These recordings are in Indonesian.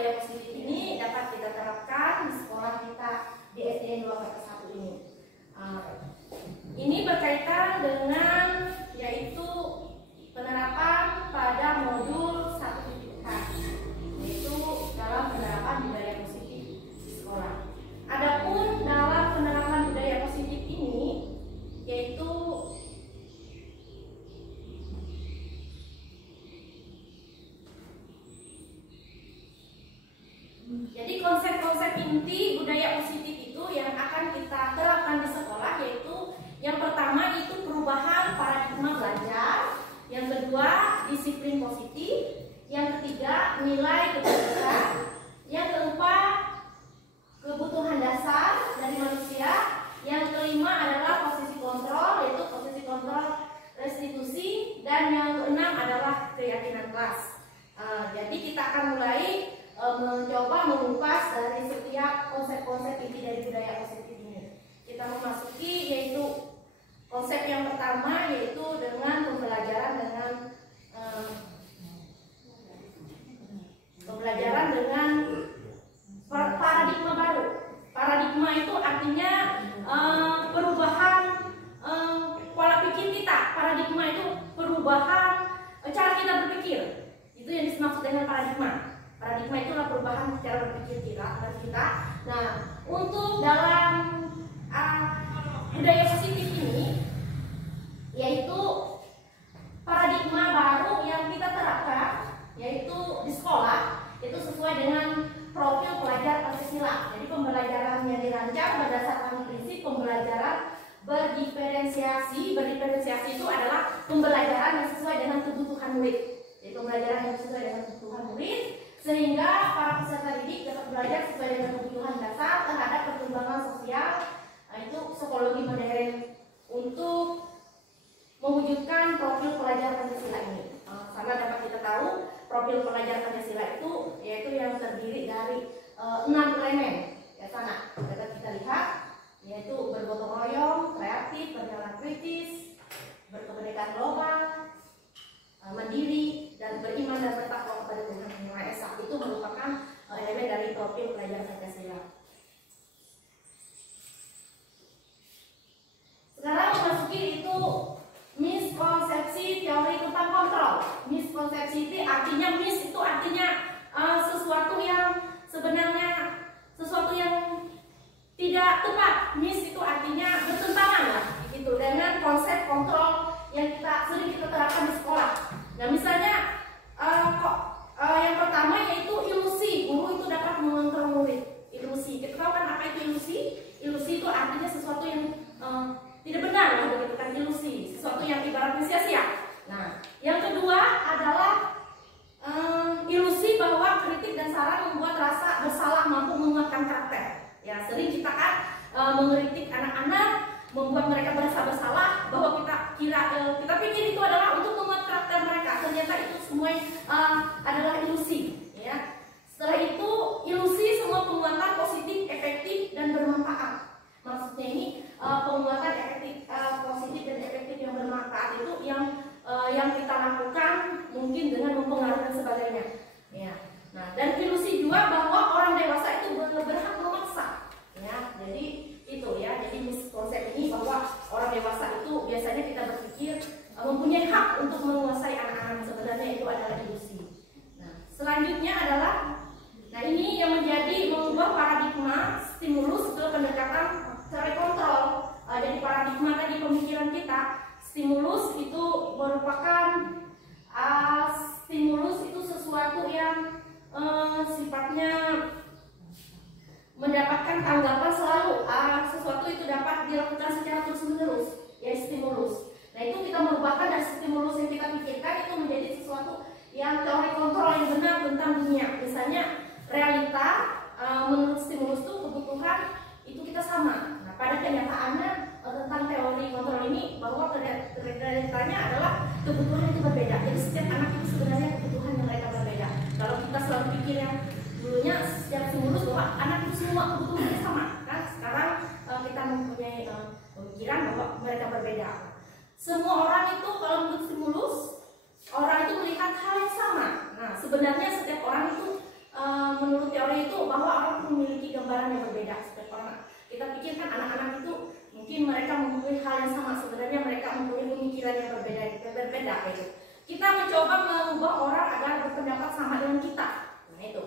budaya positif ini dapat kita terapkan di sekolah kita di SDN 241 ini. Ini berkaitan dengan yaitu penerapan pada modul 1.H, yaitu dalam penerapan budaya positif di sekolah. Adapun dalam penerapan budaya positif ini yaitu jadi konsep-konsep inti budaya positif itu yang akan kita terapkan di sekolah, yaitu yang pertama itu perubahan paradigma belajar, yang kedua disiplin positif, yang ketiga nilai kebajikan, yang keempat kebutuhan dasar dari manusia, yang kelima adalah posisi kontrol, yaitu posisi kontrol restitusi, dan yang keenam adalah keyakinan kelas. Jadi kita akan mulai mencoba mengupas dari setiap konsep-konsep inti dari budaya positif ini. Kita memasuki yaitu konsep yang pertama, yaitu dengan pembelajaran dengan paradigma baru. Paradigma itu artinya perubahan pola pikir kita. Paradigma itu perubahan cara kita berpikir. Itu yang dimaksud dengan paradigma. Paradigma itulah perubahan cara berpikir kita. Nah, untuk dalam budaya positif ini, yaitu paradigma baru yang kita terapkan, yaitu di sekolah, itu sesuai dengan profil pelajar Pancasila. Jadi pembelajarannya dirancang berdasarkan prinsip pembelajaran berdiferensiasi. Berdiferensiasi itu adalah pembelajaran yang sesuai dengan kebutuhan murid. Jadi pembelajaran yang sesuai dengan kebutuhan murid, sehingga para peserta didik dapat belajar sesuai dengan kebutuhan dasar terhadap perkembangan sosial, itu psikologi modern, untuk mewujudkan profil pelajar Pancasila ini. Karena dapat kita tahu profil pelajar Pancasila itu yaitu yang terdiri dari 6 elemen. Ya sana dapat kita lihat, yaitu bergotong royong, kreatif, bernalar kritis, berkebinekaan global, mandiri, dan beriman dan bertakwa kepada Tuhan Yang Maha Esa. Itu merupakan elemen dari profil pelajar Pancasila. Sekarang memasuki itu miskonsepsi teori tentang kontrol. Miskonsepsi itu artinya itu artinya sesuatu yang sebenarnya sesuatu yang tidak tepat. Itu artinya bertentangan lah gitu dengan konsep kontrol yang sering kita terapkan di sekolah. Nah, misalnya yang pertama yaitu ilusi. Guru itu dapat mengontrol murid. Ilusi. Kita tahu kan apa itu ilusi? Ilusi itu artinya sesuatu yang tidak benar, begitu kan, ilusi, sesuatu yang ibaratnya sia-sia. Nah, yang kedua adalah ilusi bahwa kritik dan saran membuat rasa bersalah mampu menguatkan karakter. Ya, sering kita kan mengkritik anak-anak, membuat mereka merasa bersalah, bahwa kita pikir itu adalah untuk menguat karakter mereka. Ternyata itu semua adalah ilusi. Ya. Setelah itu ilusi semua penguatan positif, efektif, dan bermanfaat. Maksudnya ini penguatan positif dan efektif yang bermanfaat itu yang kita lakukan mungkin dengan mempengaruhi dan sebagainya. Ya. Nah, dan ilusi juga bahwa orang dewasa itu berhak memaksa. Ya, jadi itu ya. Jadi konsep ini bahwa orang dewasa itu biasanya kita berpikir mempunyai hak untuk menguasai anak-anak. Sebenarnya itu adalah ilusi. Nah, selanjutnya adalah ini yang menjadi mengubah paradigma stimulus ke pendekatan teori kontrol. Jadi paradigma tadi pemikiran kita, stimulus itu merupakan stimulus itu sesuatu yang sifatnya mendapatkan tanggapan selalu. Sesuatu itu dapat dilakukan secara terus-menerus, ya stimulus. Nah, itu kita merubahkan dari stimulus yang kita pikirkan itu menjadi sesuatu yang teori kontrol yang benar tentang dunia. Misalnya realita menurut stimulus itu kebutuhan itu kita sama. Nah, pada kenyataannya tentang teori kontrol ini bahwa realitanya adalah kebutuhan itu berbeda. Jadi setiap anak itu sebenarnya kebutuhan yang mereka berbeda. Kalau kita selalu pikir yang dulunya setiap stimulus bahwa anak itu semua kebutuhannya sama, kan? Sekarang kita mempunyai pemikiran bahwa mereka berbeda. Semua orang itu kalau menurut stimulus, orang itu melihat hal yang sama. Nah, sebenarnya setiap orang itu menurut jalan yang berbeda. Seperti orang kita pikirkan anak-anak itu mungkin mereka mempunyai hal yang sama, sebenarnya mereka mempunyai pemikiran yang berbeda gitu. Kita mencoba mengubah orang agar berpendapat sama dengan kita. Nah itu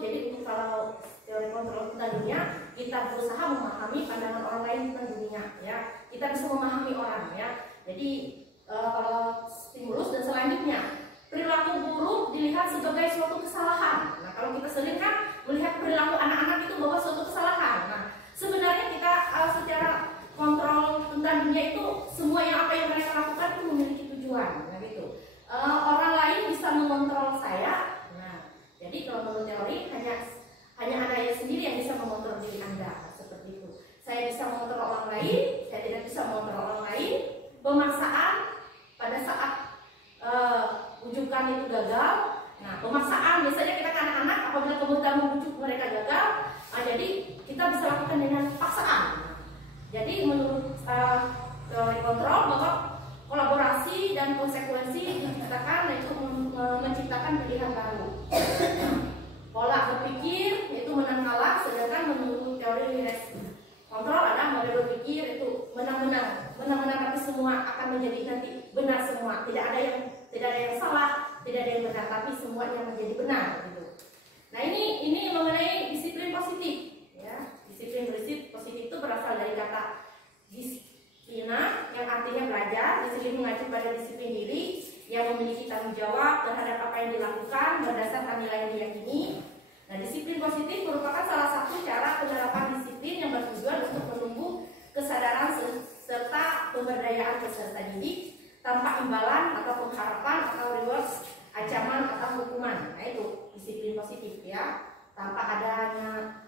jadi untuk kalau teori kontrol tentang dunia, kita berusaha memahami pandangan orang lain tentang dunia, ya. Kita bisa memahami orang, ya. Jadi kalau stimulus dan selanjutnya perilaku buruk dilihat sebagai suatu kesalahan. Nah, kalau kita sering kan melihat perilaku anak-anak itu bahwa suatu kesalahan. Nah, sebenarnya kita secara kontrol tentang dunia itu semua apa yang mereka lakukan itu memiliki tujuan. Nah, gitu. Orang lain bisa mengontrol saya. Nah, jadi kalau menurut teori hanya Anda sendiri yang bisa mengontrol diri Anda. Seperti itu. Saya bisa mengontrol orang lain, saya tidak bisa mengontrol orang lain. Pemaksaan pada saat bujukan itu gagal. Nah, pemaksaan biasanya kita ke anak-anak apabila kemudian membujuk mereka gagal, jadi kita bisa lakukan dengan paksaan. Nah, jadi menurut teori kontrol bahwa kolaborasi dan konsekuensi diciptakan, yaitu menciptakan pilihan baru. Pola berpikir itu menang kalah, sedangkan menurut teori kontrol ada model berpikir itu menang-menang tapi semua akan menjadi nanti benar semua, tidak ada yang salah, tidak ada yang benar, tapi semuanya menjadi benar gitu. Nah ini mengenai disiplin positif, ya. Disiplin positif itu berasal dari kata disiplina yang artinya belajar. Disiplin mengacu pada disiplin diri yang memiliki tanggung jawab terhadap apa yang dilakukan berdasarkan nilai yang diyakini. Nah, disiplin positif merupakan salah satu cara penerapan disiplin yang bertujuan untuk menumbuh kesadaran serta pemberdayaan peserta didik tanpa imbalan atau pengharapan atau rewards, ancaman atau hukuman. Nah, itu disiplin positif, ya. Tanpa adanya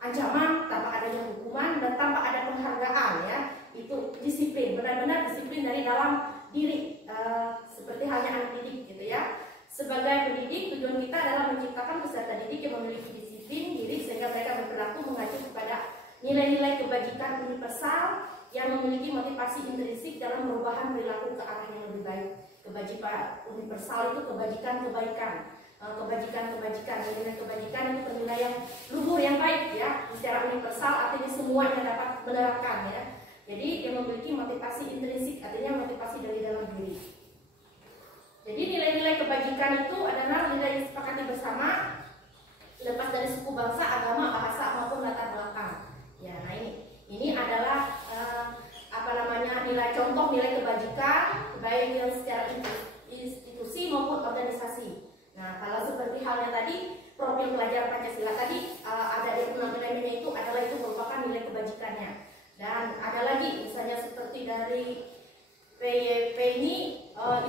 ancaman, tanpa adanya hukuman, dan tanpa ada penghargaan, ya. Itu disiplin, benar-benar disiplin dari dalam diri, seperti halnya anak didik gitu, ya. Sebagai pendidik, tujuan kita adalah menciptakan peserta didik yang memiliki disiplin diri sehingga mereka berperilaku mengacu kepada nilai-nilai kebajikan universal yang memiliki motivasi intrinsik dalam perubahan perilaku ke arah yang lebih baik. Kebajikan universal itu kebajikan-kebaikan, kebajikan-kebajikan, nilai kebajikan itu penilaian luhur yang baik, ya. Secara universal artinya semuanya dapat menerapkan, ya. Jadi yang memiliki motivasi intrinsik artinya motivasi dari dalam diri. Jadi nilai-nilai kebajikan itu adalah nilai yang disepakati bersama, lepas dari suku, bangsa, agama, bahasa maupun latar belakang. Ya, nah ini adalah nilai contoh nilai kebajikan baik yang secara institusi maupun organisasi. Nah, kalau seperti halnya tadi profil pelajar Pancasila tadi ada yang nilai-nilainya itu merupakan nilai kebajikannya. Dan ada lagi misalnya seperti dari PYP ini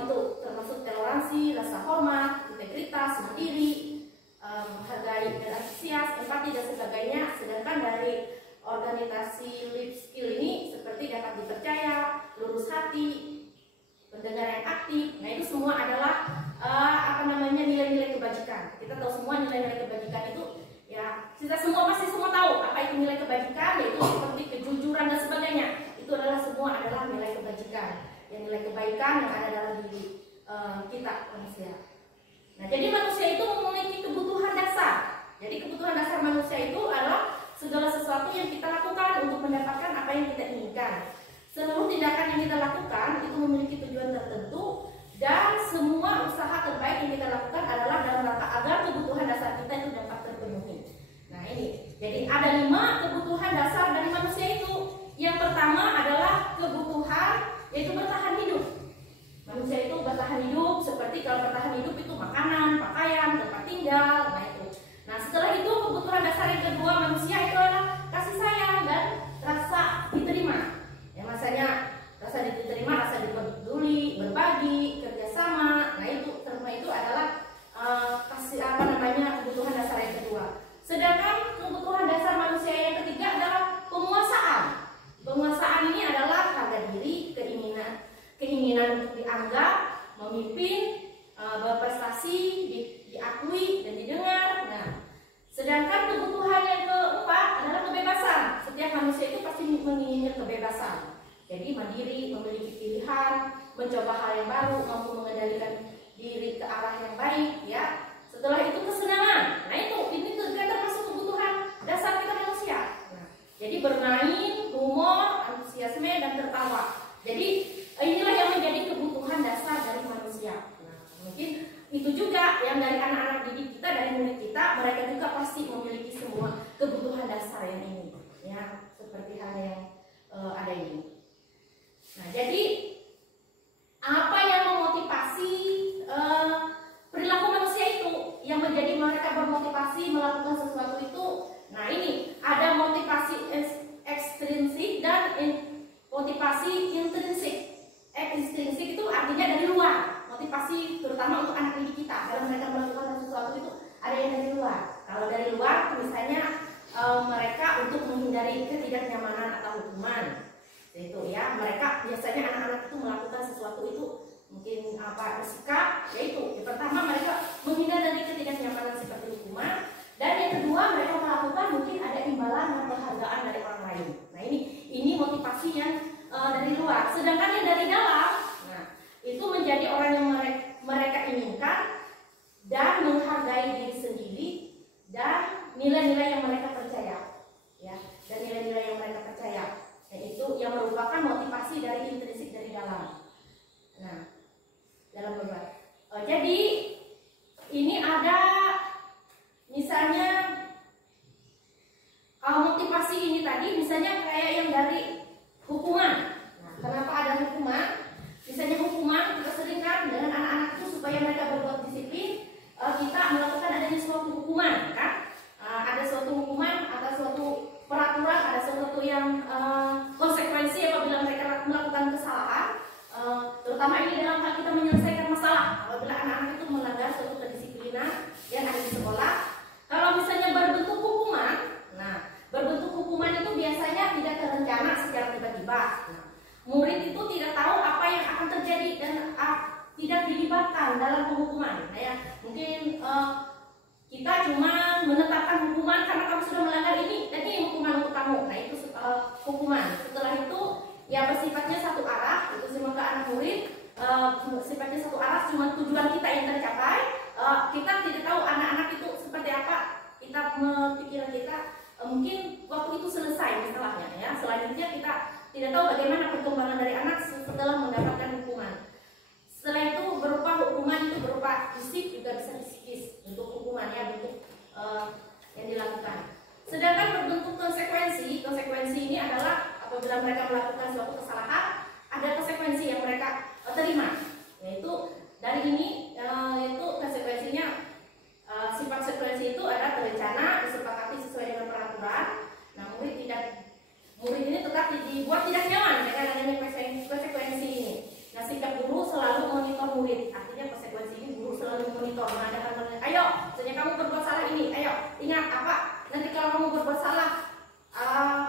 itu termasuk toleransi, rasa hormat, integritas, mandiri, menghargai dan antusias, empati dan sebagainya. Sedangkan dari organisasi life skill ini seperti dapat dipercaya, lurus hati, pendengar yang aktif. Nah, itu semua adalah nilai-nilai kebajikan. Kita tahu semua nilai-nilai kebajikan itu, ya, kita pasti semua tahu apa itu nilai kebajikan, yaitu seperti kejujuran dan sebagainya. Itu semua adalah nilai kebajikan. Yang nilai kebaikan yang ada dalam diri kita manusia. Nah, jadi manusia itu memiliki kebutuhan dasar. Jadi kebutuhan dasar manusia itu adalah segala sesuatu yang kita lakukan untuk mendapatkan apa yang kita inginkan. Seluruh tindakan yang kita lakukan itu memiliki tujuan tertentu dan semua usaha terbaik yang kita lakukan adalah dalam rangka agar kebutuhan dasar kita itu dapat terpenuhi. Nah, ini. Jadi ada 5 kebutuhan dasar dari manusia itu. Yang pertama adalah kebutuhan yaitu bertahan hidup. Manusia itu bertahan hidup seperti kalau bertahan hidup itu makanan, pakaian, tempat tinggal. Nah, itu. Nah, setelah itu kebutuhan dasar yang kedua manusia itu adalah kasih sayang dan rasa diterima. Ya, masanya rasa diterima, rasa dipeduli, berbagi, kerjasama. Nah, itu semua itu adalah kebutuhan dasar yang kedua. Sedangkan kebutuhan dasar manusia yang ketiga adalah penguasaan. Penguasaan ini adalah harga diri, keinginan untuk dianggap, memimpin, berprestasi, diakui dan didengar. Nah, sedangkan kebutuhan yang keempat adalah kebebasan. Setiap manusia itu pasti menginginkan kebebasan. Jadi mandiri, memiliki pilihan, mencoba hal yang baru, mampu mengendalikan diri ke arah yang baik, ya. Setelah itu kesenangan. Nah, ini juga termasuk kebutuhan dasar mereka juga pasti memiliki semua kebutuhan dasar yang ini, ya, seperti hal yang ada ini. Nah, jadi apa yang memotivasi perilaku manusia itu, yang menjadi mereka bermotivasi melakukan sesuatu itu? Nah, ini ada motivasi ekstrinsik dan motivasi intrinsik. Ekstrinsik itu artinya dari luar, motivasi terutama untuk anak didik kita dalam mereka melakukan sesuatu itu ada yang dari luar. Kalau dari luar, misalnya mereka untuk menghindari ketidaknyamanan atau hukuman, itu ya, mereka biasanya anak-anak itu melakukan sesuatu itu mungkin bersikap, yaitu yang pertama mereka menghindar dari ketidaknyamanan seperti hukuman, dan yang kedua mereka melakukan mungkin ada imbalan dan penghargaan dari orang lain. Nah, ini motivasi yang dari luar. Sedangkan yang dari dalam, nah, itu menjadi orang yang mereka inginkan dan menghargai diri sendiri dan nilai-nilai yang mereka percaya, ya, dan nilai-nilai yang mereka percaya, yaitu yang merupakan motivasi dari intrinsik dari dalam. Nah, dalam berbuat. Jadi ini ada misalnya motivasi ini tadi, misalnya kayak yang dari hukuman. Nah, kenapa ada hukuman? Misalnya hukuman kita sering kan dengan anak-anak itu supaya mereka berbuat disiplin, kita melakukan adanya suatu hukuman, kan? Ada suatu hukuman, ada suatu peraturan, ada sesuatu yang konsekuensi apabila mereka melakukan kesalahan. Terutama ini dalam hal kita menyelesaikan masalah. Apabila anak-anak itu melanggar suatu kedisiplinan yang ada di sekolah, kalau misalnya berbentuk hukuman, nah, berbentuk hukuman itu biasanya tidak terencana secara tiba-tiba. Nah, murid itu tidak tahu apa yang akan terjadi dan tidak dilibatkan dalam penghukuman. Nah, ya, mungkin kita cuma menetapkan hukuman karena kamu sudah melanggar ini, jadi hukuman untuk kamu. Nah, itu hukuman. Setelah itu ya bersifatnya satu arah. Itu semoga anak murid sifatnya satu arah, cuma tujuan kita yang tercapai. Kita tidak tahu anak-anak itu seperti apa. Kita pikiran kita mungkin waktu itu selesai masalahnya, ya. Selanjutnya kita tidak tahu bagaimana perkembangan dari anak setelah mendapatkan hukuman. Setelah itu berupa hukuman itu berupa fisik, juga bisa psikis untuk hukuman, ya, bentuk yang dilakukan. Sedangkan berbentuk konsekuensi, konsekuensi ini adalah apabila mereka melakukan suatu kesalahan, ada konsekuensi yang mereka terima, yaitu dari ini, yaitu konsekuensinya, sifat konsekuensi itu ada terencana, disepakati sesuai dengan peraturan. Nah, murid ini tetap dibuat tidak nyaman dengan adanya konsekuensi ini. Nah, sikap guru selalu monitor murid, artinya konsekuensi ini guru selalu monitor, mengadakan murid. Ayo, misalnya kamu berbuat salah ini, ayo ingat apa? Nanti kalau kamu berbuat salah,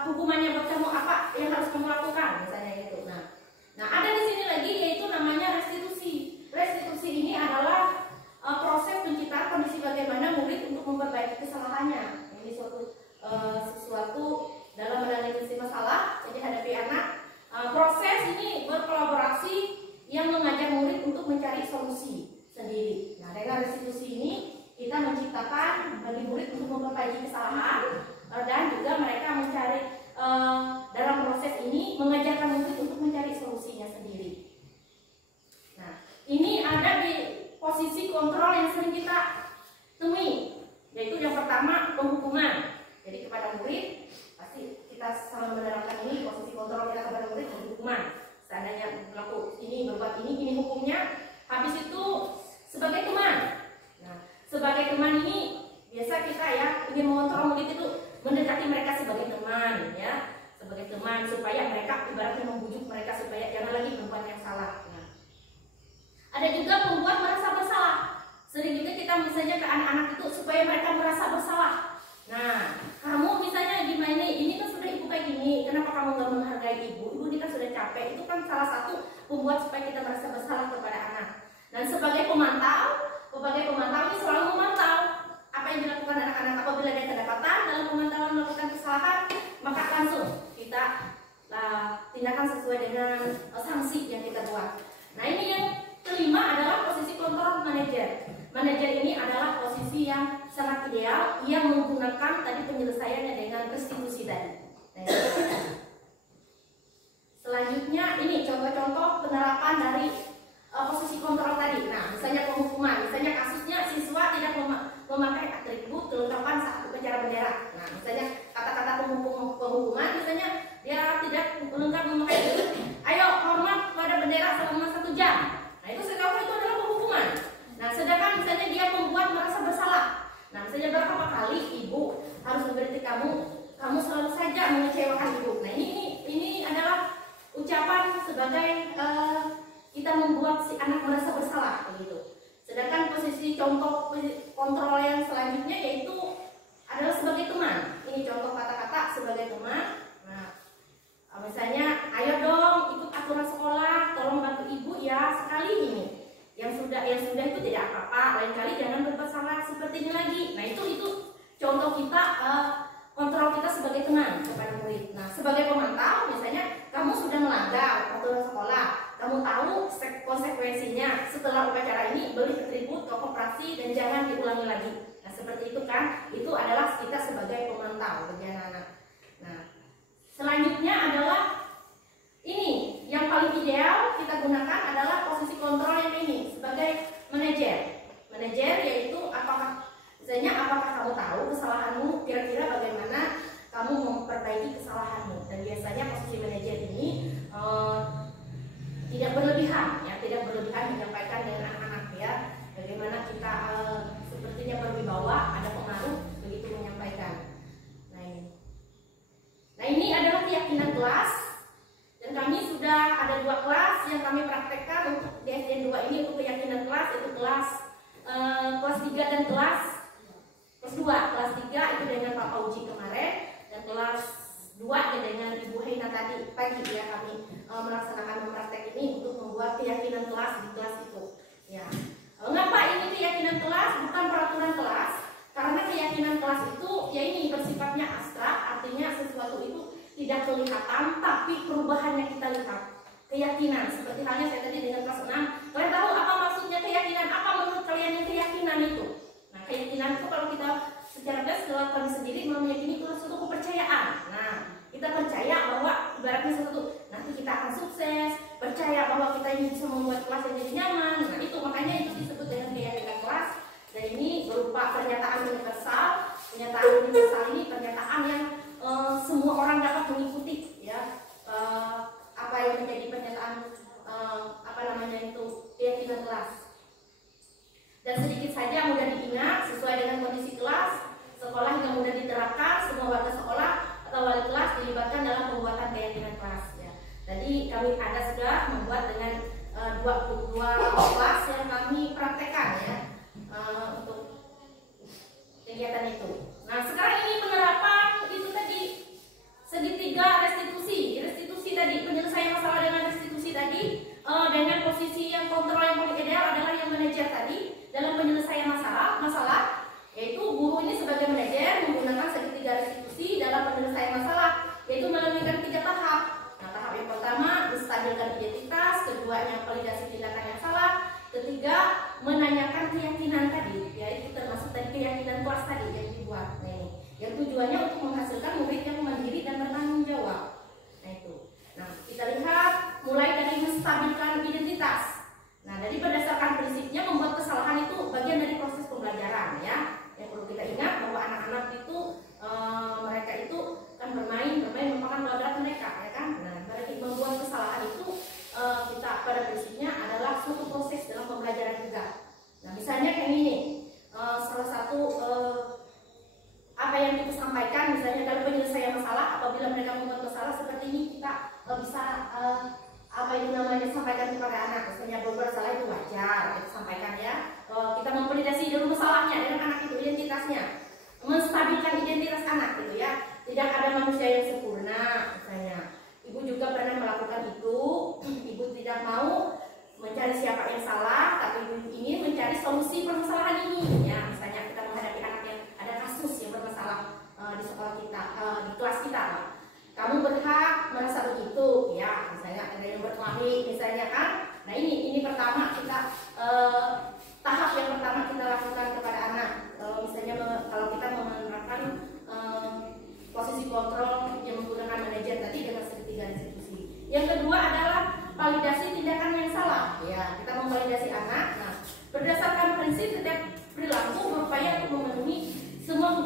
hukumannya buat kamu apa yang harus kamu lakukan, misalnya gitu. Nah, ada di sini lagi yaitu namanya restitusi. Restitusi ini adalah proses penciptaan kondisi bagaimana murid untuk memperbaiki kesalahannya. Ini sesuatu dalam menangani masalah yang dihadapi anak. Proses ini berkolaborasi yang mengajak murid untuk mencari solusi sendiri. Nah, dengan restitusi ini kita menciptakan bagi murid untuk memperbaiki kesalahan dan juga mereka mencari dalam proses ini mengajarkan murid untuk mencari solusinya sendiri. Nah, ini ada di posisi kontrol yang sering kita temui, yaitu yang pertama penghukuman. Jadi kepada murid pasti kita selalu menerapkan ini, posisi kontrol kita kepada murid penghukuman. Seandainya pelaku ini berbuat ini hukumnya. Habis itu sebagai teman. Nah, sebagai teman ini biasa kita ya ingin mengontrol murid itu, mendekati mereka sebagai teman, ya, sebagai teman supaya mereka ibaratnya membujuk mereka supaya jangan lagi berbuat yang salah. Nah, ada juga membuat merasa bersalah. Sering juga kita misalnya ke anak-anak itu supaya mereka merasa bersalah. Nah, kamu misalnya gimana ini kan sudah ibu kayak gini, kenapa kamu nggak menghargai ibu? Ibu ini kan sudah capek. Itu kan salah satu membuat supaya kita merasa bersalah kepada anak. Dan sebagai pemantau ini selalu memantau apa yang dilakukan anak-anak. Apabila ada kedapatan dalam pemantauan melakukan kesalahan, maka langsung kita tindakan sesuai dengan sanksi yang kita buat. Nah, ini yang kelima adalah posisi kontrol manajer. Manajer ini adalah posisi yang sangat ideal yang menggunakan tadi penyelesaiannya dengan restitusi tadi. Nah, selanjutnya ini contoh-contoh penerapan dari posisi kontrol tadi. Nah, misalnya penghukuman, misalnya kasusnya siswa tidak memakai atribut kelengkapan saat upacara bendera. Nah, misalnya kata-kata penghukuman, misalnya dia tidak lengkap memakai baju, ayo hormat pada bendera selama 1 jam. Nah, itu saya tahu itu adalah penghukuman. Nah, sedangkan misalnya dia membuat merasa bersalah. Nah, misalnya berapa kali ibu harus memberitahu kamu selalu saja mengecewakan ibu. Nah, ini adalah ucapan sebagai kita membuat si anak merasa bersalah begitu. Sedangkan posisi contoh kontrol yang selanjutnya yaitu adalah sebagai teman. Ini contoh kata-kata sebagai teman. Nah, misalnya, ayo dong ikut aturan sekolah, tolong bantu ibu ya sekali ini. Yang sudah itu tidak apa-apa, lain kali jangan berbuat salah seperti ini lagi. Nah, itu contoh kita kontrol kita sebagai teman kepada murid. Nah, sebagai pemantau, misalnya kamu sudah melanggar aturan sekolah, kamu tahu konsekuensinya. Setelah upacara ini beli atribut ke koperasi dan jangan diulangi lagi. Nah, seperti itu kan, itu adalah kita sebagai pemantau bagi anak-anak. Nah, selanjutnya adalah ini yang paling ideal kita gunakan adalah posisi kontrol yang ini sebagai manajer. Manajer yaitu apakah kamu tahu kesalahanmu, kira-kira bagaimana kamu memperbaiki kesalahanmu. Dan biasanya posisi manajer ini tidak berlebihan menyampaikan dengan anak-anak ya. Bagaimana kita sepertinya berwibawa, ada pengaruh begitu menyampaikan. Nah ini adalah keyakinan kelas. Dan kami sudah ada 2 kelas yang kami praktekkan untuk di SDN 2 ini untuk keyakinan kelas, itu kelas 3 dan kelas 2. Kelas 3 itu dengan Pak Pauji kemarin, dan kelas 2 dengan Ibu Heina tadi pagi ya, kami melaksanakan praktek ini untuk membuat keyakinan kelas di kelas itu. Ya, mengapa ini keyakinan kelas bukan peraturan kelas? Karena keyakinan kelas itu ya ini bersifatnya abstrak, artinya sesuatu itu tidak kelihatan, tapi perubahannya kita lihat. Keyakinan, seperti halnya saya tadi dengan kelas 6, kalian tahu apa maksudnya keyakinan? Apa menurut kalian yang keyakinan itu? Nah, keyakinan itu kalau kita secara dasar kami sendiri meyakini itu suatu kepercayaan. Nah, kita percaya bahwa ibaratnya sesuatu nanti kita akan sukses, percaya bahwa kita ini bisa membuat kelas yang jadi nyaman. Nah, itu makanya itu disebut dengan keyakinan kelas. Dan ini berupa pernyataan universal. Pernyataan universal ini pernyataan yang semua orang dapat mengikuti ya. Apa yang menjadi pernyataan keyakinan kelas. Dan sedikit saja mudah diingat sesuai dengan kondisi kelas, sekolah yang mudah diterapkan, semua warga sekolah atau wali kelas dilibatkan dalam pembuatan keyakinan kelas ya. Jadi kami ada sudah membuat dengan dua kelas yang kami praktekkan ya untuk kegiatan itu. Nah, sekarang ini penerapan itu tadi segitiga restitusi tadi, penyelesaian masalah dengan restitusi tadi, dengan posisi yang kontrol yang paling ideal adalah yang manajer tadi dalam penyelesaian masalah, yaitu guru ini sebagai manajer menggunakan segitiga restitusi dalam penyelesaian masalah, yaitu melalui 3 tahap. Nah, tahap yang pertama menstabilkan identitas, keduanya validasi tindakan yang salah, ketiga menanyakan keyakinan tadi, yaitu termasuk tadi keyakinan kelas tadi yang dibuat. Nah, ini yang tujuannya untuk menghasilkan murid yang mandiri dan bertanggung jawab. Nah, itu. Nah, kita lihat mulai dari menstabilkan identitas. Nah, dari berdasarkan prinsipnya membuat kesalahan itu bagian dari proses pembelajaran ya. Yang perlu kita ingat bahwa anak-anak itu mereka itu kan bermain merupakan pelajaran mereka ya kan. Nah, berarti membuat kesalahan itu kita pada prinsipnya adalah suatu proses dalam pembelajaran juga. Nah, misalnya kayak ini, salah satu apa yang kita sampaikan misalnya dalam penyelesaian masalah, apabila mereka membuat masalah seperti ini kita bisa sampaikan kepada anak, misalnya berbuat salah itu wajar, kita sampaikan ya. Kita memvalidasi dulu masalahnya dengan anak itu, identitasnya, menstabilkan identitas anak gitu ya. Tidak ada manusia yang sempurna, misalnya ibu juga pernah melakukan itu, ibu tidak mau mencari siapa yang salah, tapi ibu ingin mencari solusi permasalahan ini ya. Misalnya kita menghadapi anak yang ada kasus yang bermasalah di sekolah kita, di kelas kita lah. Kamu berhak merasa begitu ya, misalnya ada yang berkelahi misalnya kan. Nah, ini pertama kita tahap yang pertama kita lakukan kepada anak. Misalnya kalau kita menerapkan posisi kontrol yang menggunakan manajer tadi dengan segitiga institusi. Yang kedua adalah validasi tindakan yang salah ya. Kita memvalidasi anak. Nah, berdasarkan prinsip setiap perilaku berupaya untuk memenuhi semua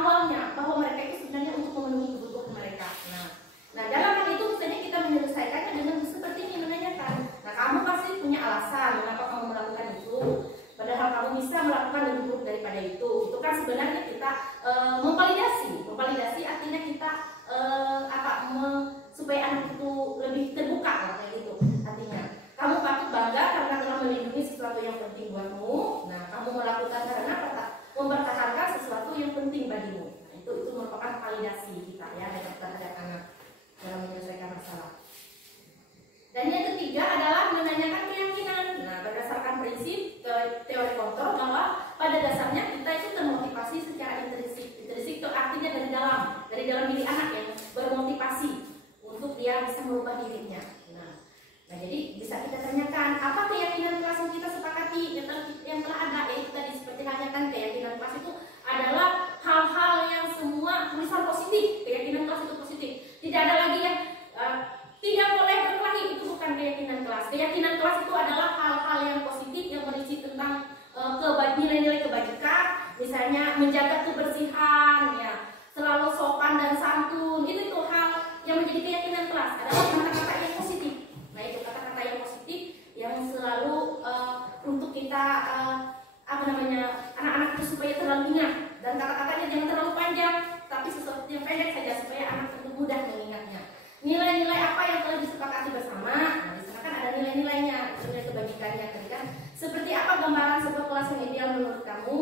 awalnya bahwa mereka itu sebenarnya untuk memenuhi kebutuhan mereka. Nah dalam hal itu misalnya kita menyelesaikannya dengan seperti ini, menanyakan. Nah kamu pasti punya alasan mengapa kamu melakukan itu, padahal kamu bisa melakukan lebih buruk daripada itu. Itu kan sebenarnya kita memvalidasi artinya kita supaya anak itu lebih terbuka lah, kayak gitu. Artinya kamu patut bangga karena telah melindungi sesuatu yang penting buatmu. Nah kamu melakukan karena mempertahankan sesuatu yang penting bagimu. Nah, itu merupakan validasi kita ya terhadap anak dalam menyelesaikan masalah. Dan yang ketiga adalah menanyakan keyakinan. Nah berdasarkan prinsip teori Cantor bahwa pada dasarnya kita itu termotivasi secara intrinsik. Intrinsik itu artinya dari dalam diri anak yang bermotivasi untuk dia bisa merubah dirinya. Nah jadi bisa kita tanyakan apa keyakinan kelas yang kita sepakati yang telah ada, yaitu tadi seperti halnya kan keyakinan kelas itu adalah hal-hal yang semua tulisan positif. Keyakinan kelas itu positif. Tidak ada lagi yang tidak boleh berkelahi, itu bukan keyakinan kelas. Keyakinan kelas itu adalah hal-hal yang positif yang berisi tentang nilai-nilai kebajikan, misalnya menjaga kebersihan, ya, selalu sopan dan santun. Itu tuh hal yang menjadi keyakinan kelas adalah kata-kata yang positif. Nah itu kata-kata yang positif yang selalu untuk kita anak-anak itu supaya terlalu ingat, dan kata-katanya jangan terlalu panjang, tapi sesuatu yang pendek saja supaya anak itu mudah mengingatnya. Nilai-nilai apa yang telah disepakati bersama? Nah, di sana kan ada nilai-nilainya, nilai kebajikannya tadi kan. Seperti apa gambaran sebuah kelas yang ideal menurut kamu?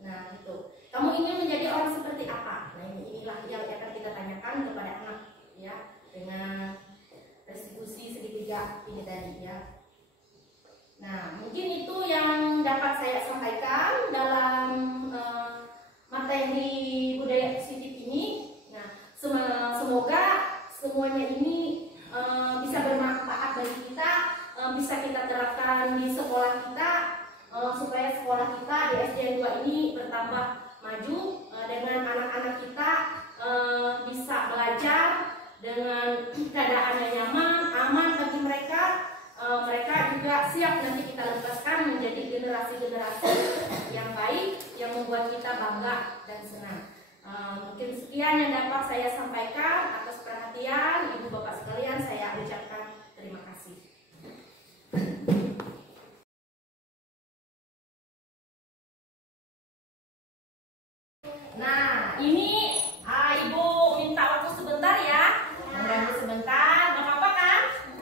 Nah, itu. Kamu ingin menjadi orang seperti apa? Nah, inilah yang akan kita tanyakan kepada anak ya, dengan restitusi segitiga ini tadi ya. Nah, mungkin itu yang dapat saya sampaikan dalam materi budaya positif ini. Nah, semoga semuanya ini bisa bermanfaat bagi kita, bisa kita terapkan di sekolah kita, supaya sekolah kita di SDN 2 ini bertambah maju, dengan anak-anak kita bisa belajar dengan keadaan yang nyaman, aman bagi mereka. Mereka juga siap nanti kita lepaskan menjadi generasi-generasi yang baik, yang membuat kita bangga dan senang. Mungkin sekian yang dapat saya sampaikan. Atas perhatian Ibu Bapak sekalian, saya ucapkan terima kasih. Nah, ini Ibu minta waktu sebentar ya. Mengganggu sebentar, nggak apa-apa kan?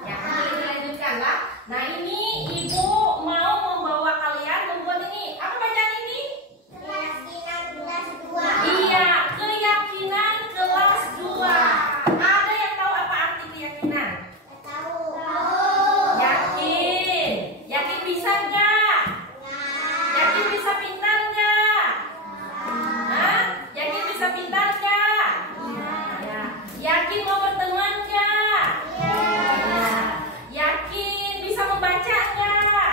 Ya, boleh dilanjutkan lah. Nah, ini Ibu mau membawa kalian membuat ini. Apa bacaan ini? Keyakinan kelas 2. Iya, keyakinan kelas 2. Ada yang tahu apa arti keyakinan? Tahu. Yakin. Yakin bisa nggak? Yakin bisa pintar nggak? Hah? Yakin bisa pintar nggak? Ya. Yakin mau berteman nggak? Ya. Yakin bisa membaca nggak?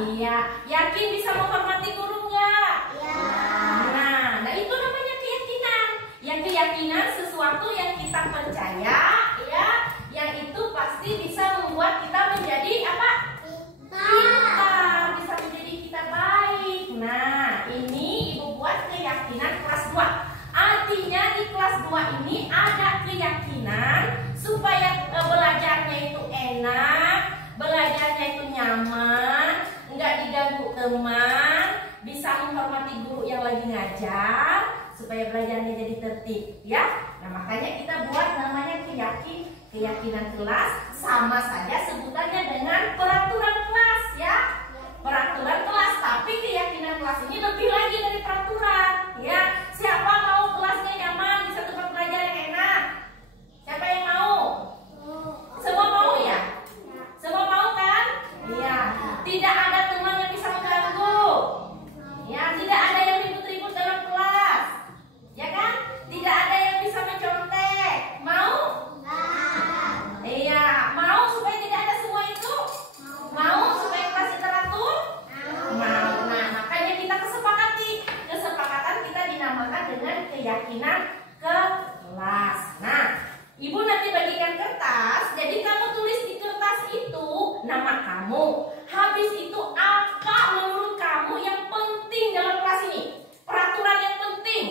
Iya. Yakin bisa menghormati guru nggak? Nah itu namanya keyakinan. Yang keyakinan sesuatu yang kita percaya, ya, yang itu pasti bisa membuat kita menjadi apa? Pintar, bisa menjadi kita baik. Nah, ini Ibu buat keyakinan kelas 2. Artinya di kelas 2 ini ada keyakinan supaya belajarnya itu enak, belajarnya itu nyaman, nggak diganggu teman, bisa menghormati guru yang lagi ngajar, supaya belajarnya jadi tertib ya. Nah makanya kita buat namanya keyakinan kelas, sama saja sebutannya dengan peraturan kelas ya. Peraturan kelas, tapi keyakinan kelas ini lebih lagi dari peraturan ya. Siapa mau kelasnya nyaman, bisa tempat belajar yang enak? Siapa yang mau? Semua mau ya? Semua mau kan? Iya. Tidak ada teman yang bisa mengganggu. Ya, tidak ada yang ribut-ribut dalam kelas. Ya kan? Tidak ada yang bisa mencontek. Mau? Iya, mau supaya tidak ada semua itu? Mau supaya kelas teratur? Mau. Nah, makanya kita kesepakati. Kesepakatan kita dinamakan dengan keyakinan kelas. Nah, Ibu nanti bagikan kertas. Jadi kamu tulis di kertas itu nama kamu. Habis itu apa menurut kamu yang penting dalam kelas ini? Peraturan yang penting.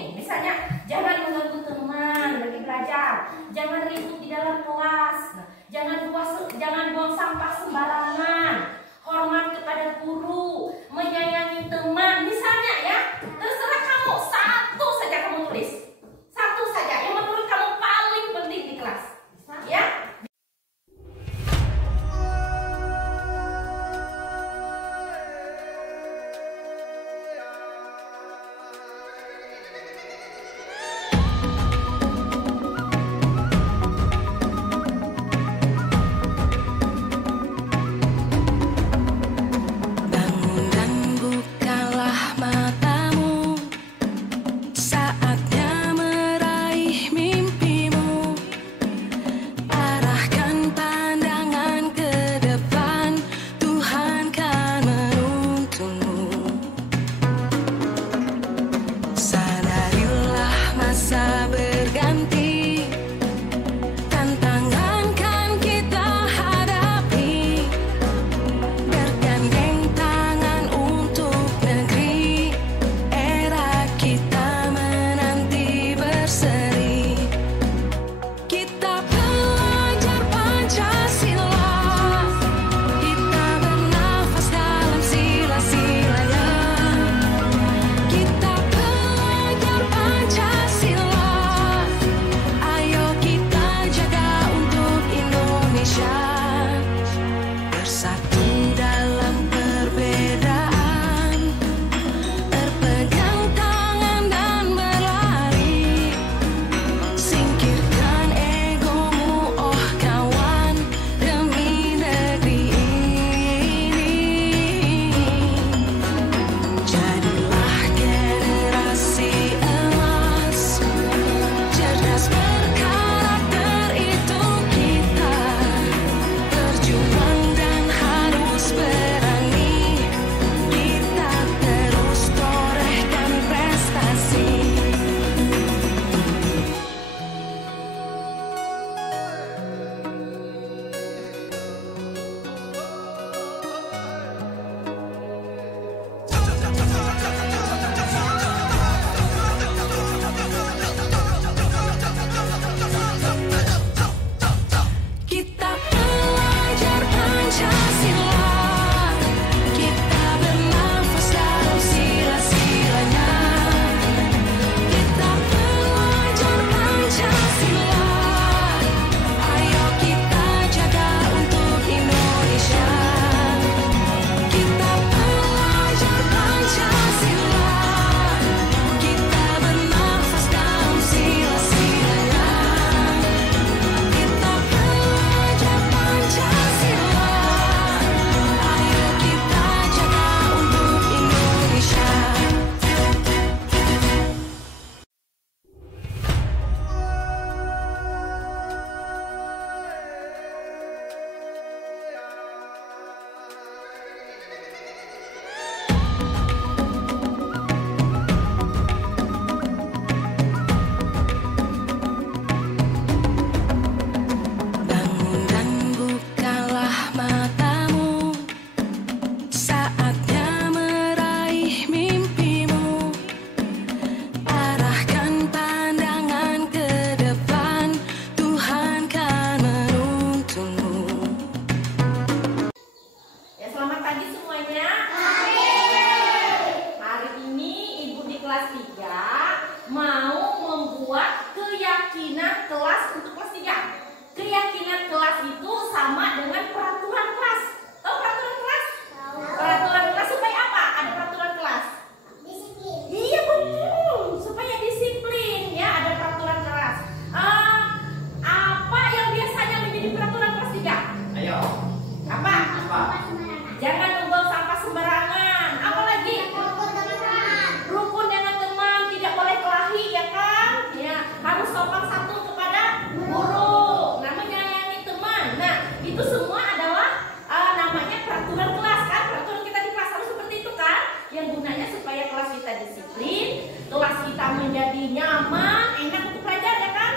nyaman, enak untuk belajar ya kan?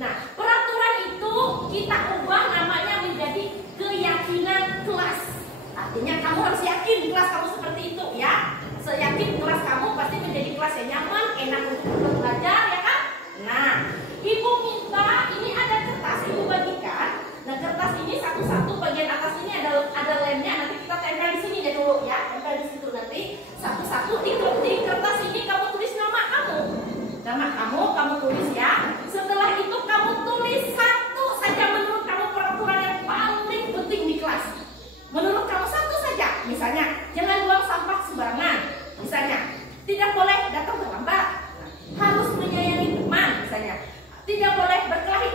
Nah, peraturan itu kita ubah namanya menjadi keyakinan kelas. Artinya kamu harus yakin kelas kamu seperti itu ya. Seyakin kelas kamu pasti menjadi kelas yang nyaman, enak untuk belajar ya kan? Nah, ibu minta ini ada kertas ibu bagikan. Nah, kertas ini satu-satu bagian atas ini ada lemnya. Nanti kita tempel di sini deh dulu ya. Tempel di situ nanti satu-satu di kertas ini kamu tulis nama kamu. Nama kamu tulis ya. Setelah itu kamu tulis satu saja menurut kamu peraturan yang paling penting di kelas. Menurut kamu satu saja. Misalnya, jangan buang sampah sembarangan. Misalnya, tidak boleh datang terlambat. Harus menyayangi teman misalnya. Tidak boleh berkelahi.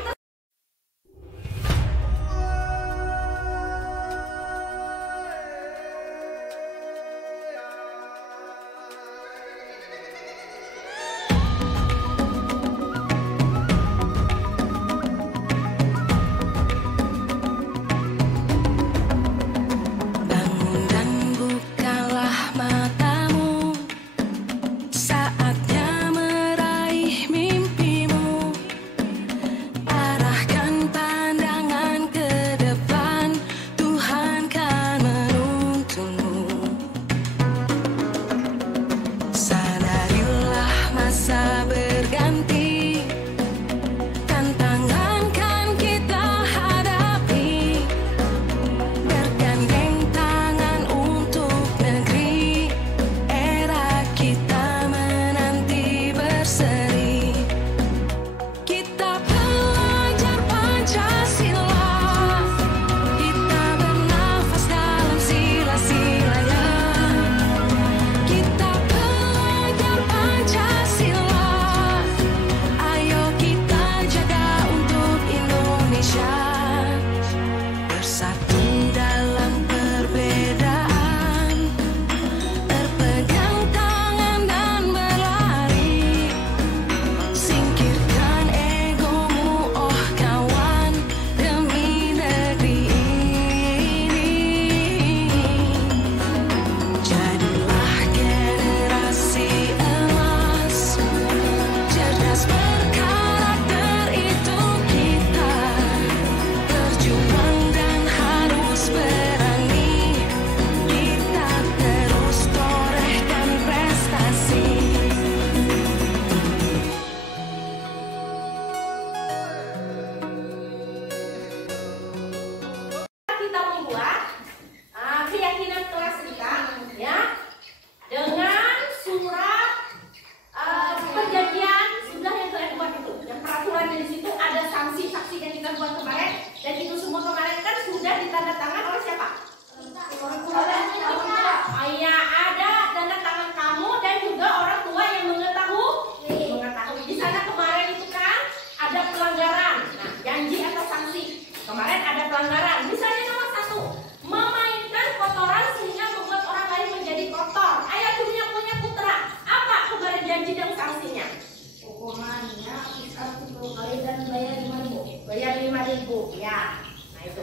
Ya, nah itu.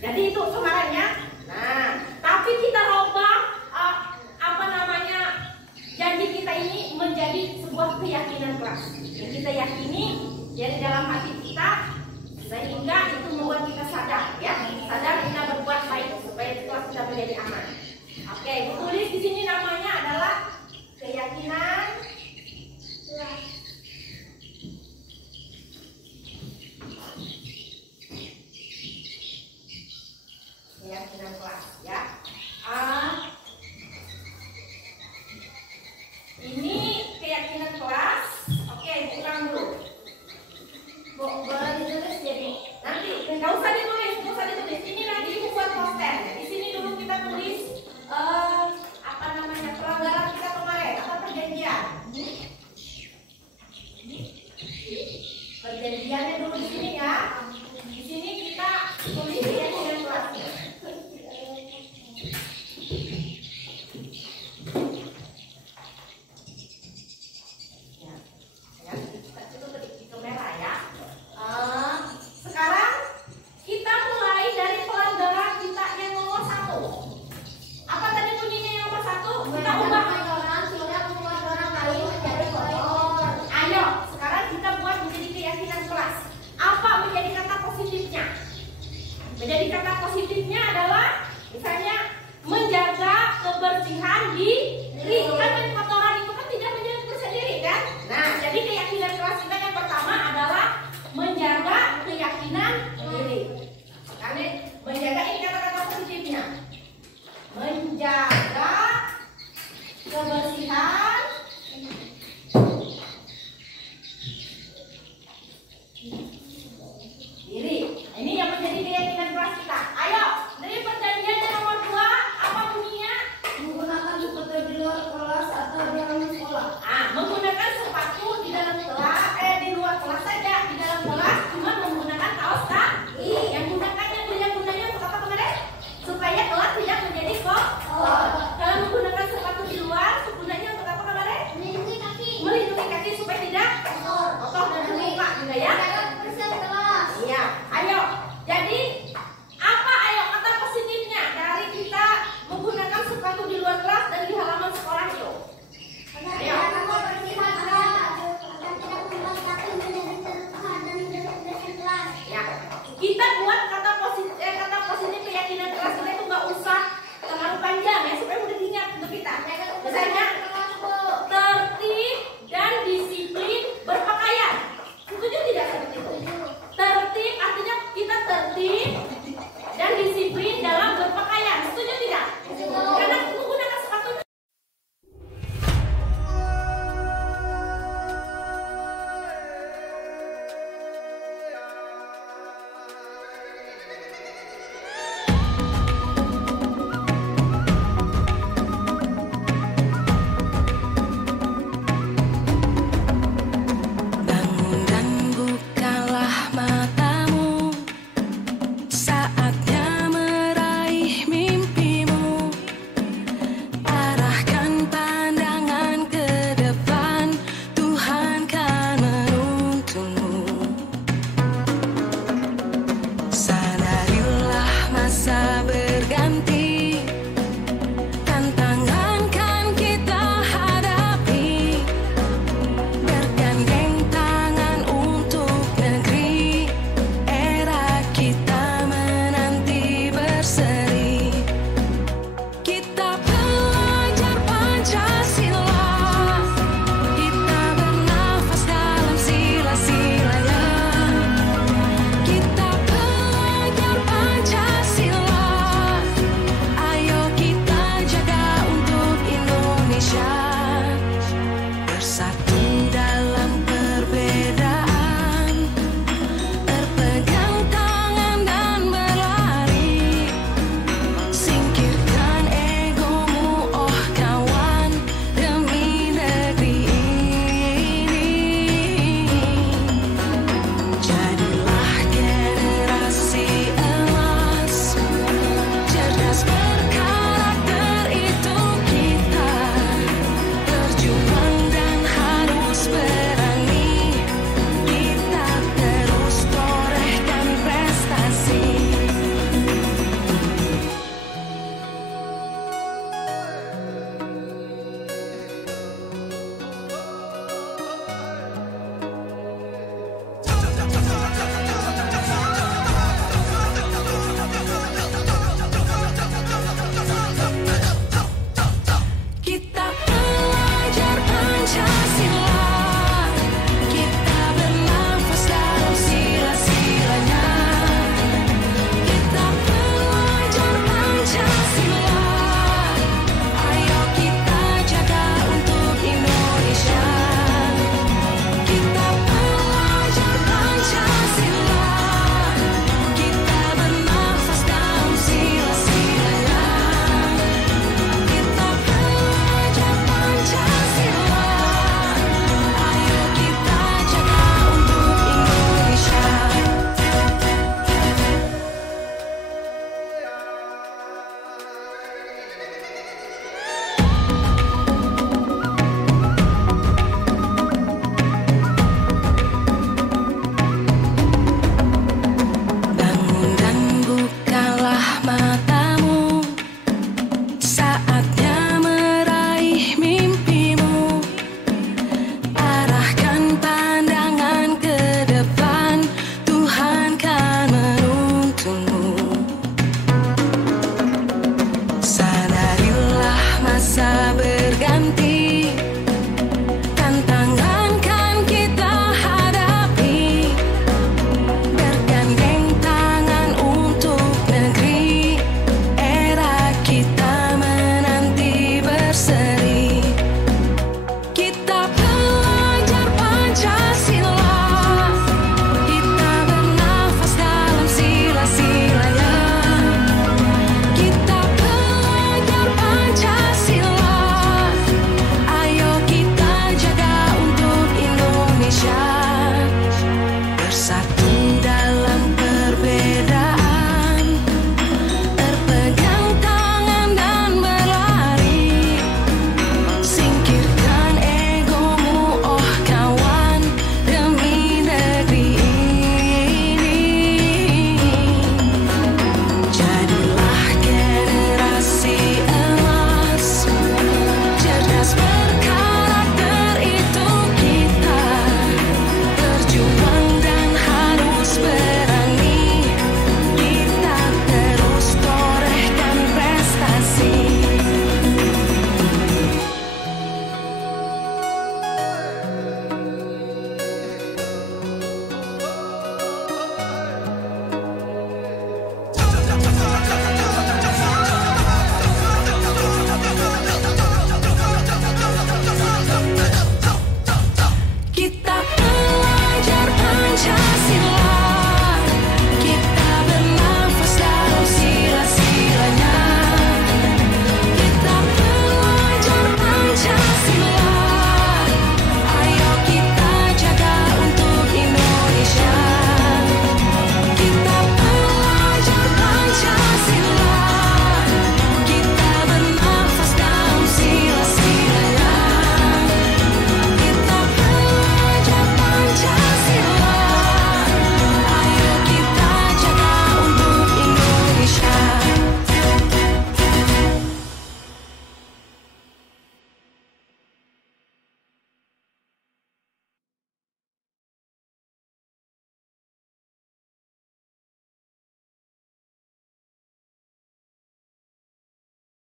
Jadi itu kemarin ya. Nah, tapi kita rubah janji kita ini menjadi sebuah keyakinan kelas. Yang kita yakini dari dalam hati kita, sehingga itu membuat kita sadar, ya, sadar kita berbuat baik supaya kelas kita menjadi aman. Oke, tulis di sini namanya adalah keyakinan kelas. Keyakinan kelas, ya. Ini keyakinan kelas. Oke, ulang dulu. Boleh ditulis jadi. Nanti nggak usah ditulis, Ini nanti ibu buat poster. Di sini dulu kita tulis pelanggaran kita kemarin, apa perjanjian. Perjanjiannya dulu di sini ya. Di sini kita tulis keyakinan kelasnya. Sekarang kita mulai dari pelanggaran kita yang nomor 1. Apa tadi bunyinya yang nomor 1? Kita ubah orang sudah membuat orang lain menjadi kotor. Menjadi kata positifnya adalah misalnya menjaga kebersihan diri. Kan kotoran itu kan tidak menjaga kebersihan diri kan? Nah, jadi keyakinan kelas kita yang pertama adalah menjaga keyakinan diri. Karena menjaga ini kata-kata positifnya. Menjaga kebersihan diri. Ini yang menjadi keyakinan kelas kita. Ayo, dari perjanjian yang nomor 2, apa bunyinya? Menggunakan sepatu di luar kelas atau di dalam sekolah. Menggunakan sepatu di dalam kelas, di luar kelas saja. Di dalam kelas cuma menggunakan kaos kaki. Yang gunanya untuk apa kemarin? Supaya kelas tidak menjadi kotor. Kalau menggunakan sepatu di luar, gunanya untuk apa kemarin? Melindungi kaki. Melindungi kaki supaya tidak kotor dan terluka juga ya.